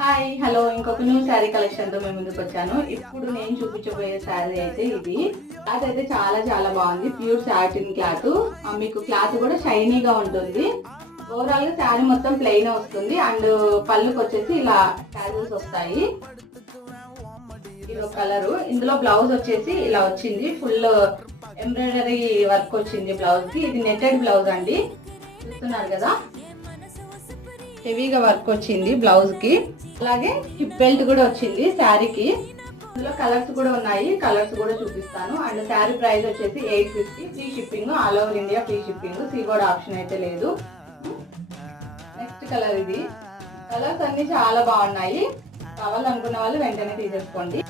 Hi hello ఇంకొక new sari collection తో మేము ముందుకు వచ్చాను. ఇప్పుడు నేను చూపించబోయే శారీ అయితే ఇది. క్లాత్ అయితే చాలా చాలా బాగుంది. Pure satin cloth. మీకు క్లాత్ కూడా షైనీగా ఉంటుంది. ఓవరాల్ గా శారీ మొత్తం ప్లెయిన్ వస్తుంది అండ్ పళ్ళుకి వచ్చేసి ఇలా టాజిల్స్ వస్తాయి. ఇది ఒక కలర్. ఇందులో బ్లౌజ్ వచ్చేసి ఇలా వచ్చింది. ఫుల్ ఎంబ్రాయిడరీ వర్క్ వచ్చింది బ్లౌజ్ కి. ఇది నెట్టెడ్ బ్లౌజ్ అండి, చూస్తున్నారు కదా. హెవీగా వర్క్ వచ్చింది బ్లౌజ్ కి. అలాగే హిప్ బెల్ట్ కూడా వచ్చింది శారీకి. ఇందులో కలర్స్ కూడా ఉన్నాయి, కలర్స్ కూడా చూపిస్తాను. అండ్ శారీ ప్రైస్ వచ్చేసి 850. Free shipping, all over India free shipping. సీబోర్డ్ ఆప్షన్ అయితే లేదు. నెక్స్ట్ కలర్ ఇది. కలర్స్ అన్ని చాలా బాగున్నాయి. కావాలనుకున్న వాళ్ళు వెంటనే తీసేసుకోండి.